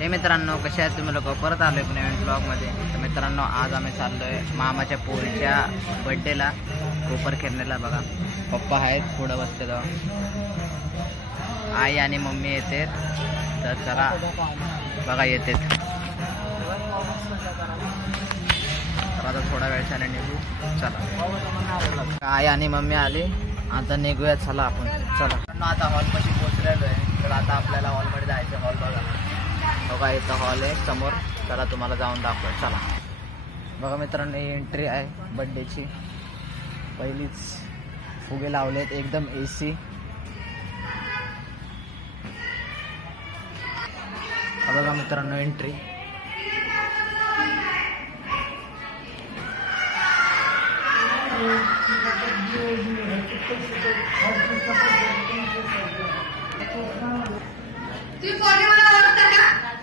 हे मित्रांनो, कसे आहेत तुम्ही लोक? परत आलोय नवीन ब्लॉगमध्ये. तर मित्रांनो, आज आम्ही चाललोय मामाच्या पोरीच्या बड्डेला, कोपर खेळण्याला. बघा, पप्पा आहेत पुढं बसलेलो, आई आणि मम्मी येते. तर चला बघा, येते. तर आता थोडा वेळाने निघू. चला, आई आणि मम्मी आली, आता निघूया. चला आपण, चला. आता हॉलपाशी पोहोचलेलो आहे. तर आता आपल्याला हॉलमध्ये जायचं. हॉल बघा, इथं हॉल आहे समोर. चला तुम्हाला जाऊन दाखव. चला बघा मित्रांनो, ही एंट्री आहे बड्डेची. पहिलीच फुगे लावलेत, एकदम AC. बघा मित्रांनो, एंट्री.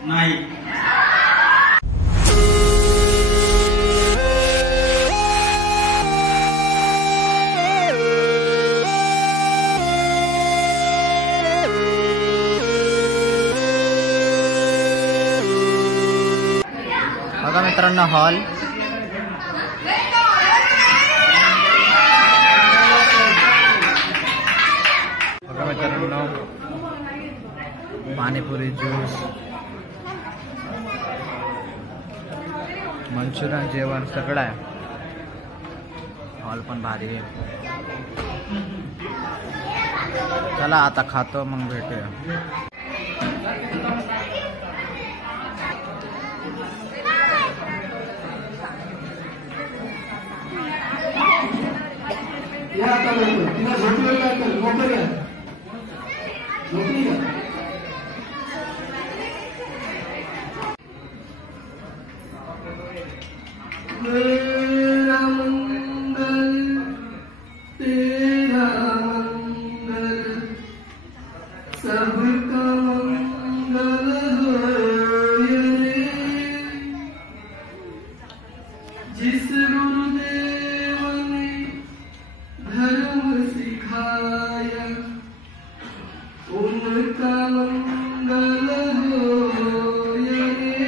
नाही. बघा मित्रांनो, हॉल. बघा मित्रांनो, पाणीपुरी, ज्यूस, मंचुरियन, जेवण सगळं आहे. हॉल पण भारी आहे. चला आता खातो, मग भेटूया. मेरा मंगल तेरा मंगल, सबका मंगल होए रे. जिस गुरुदेव ने धर्म सिखाया, उनका मंगल होए रे.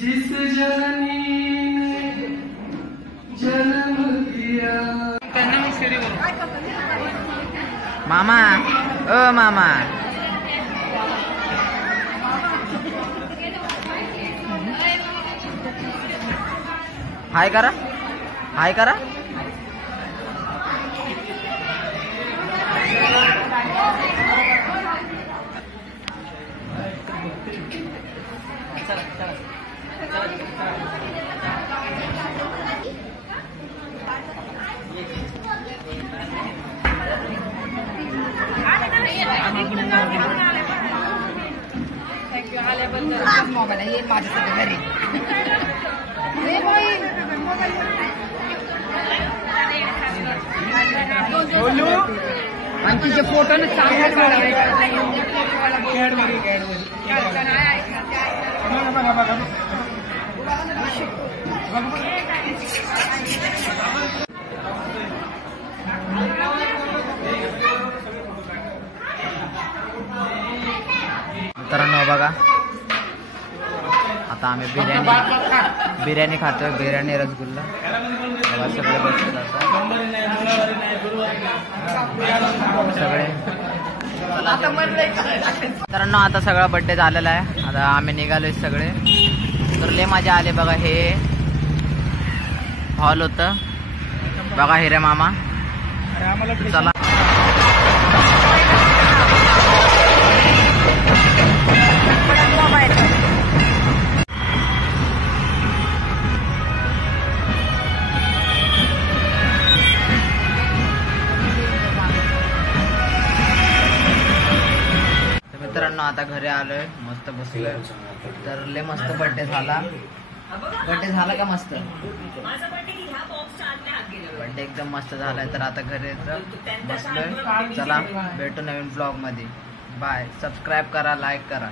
जिस जननी ने जन्म दिया. मामा, ओ मामा, हाय करा, हाय करा. मोबाईल येईल माझ्यासाठी घरी. आणि तिचे फोटो ना चांगला मित्रांनो. बघा, आता आम्ही बिर्याणी खातोय. बिर्याणी, रसगुल्ला. सगळे बसले सगळे. मित्रांनो, आता सगळा बड्डे झालेला आहे. आता आम्ही निघालोय सगळे. तर लय मजा आली. बघा, हे हॉल होतं. बघा, हिरे मामा. चला मित्रांनो, आता घरी आलोय. मस्त बसलोय. तर लय मस्त बड्डे झाला. बड्डे झाला का? मस्त बड्डे एकदम मस्त झालाय. तर आता घरी बसलोय. चला भेटू नवीन ब्लॉग मध्ये. बाय. सबस्क्राईब करा, लाईक करा.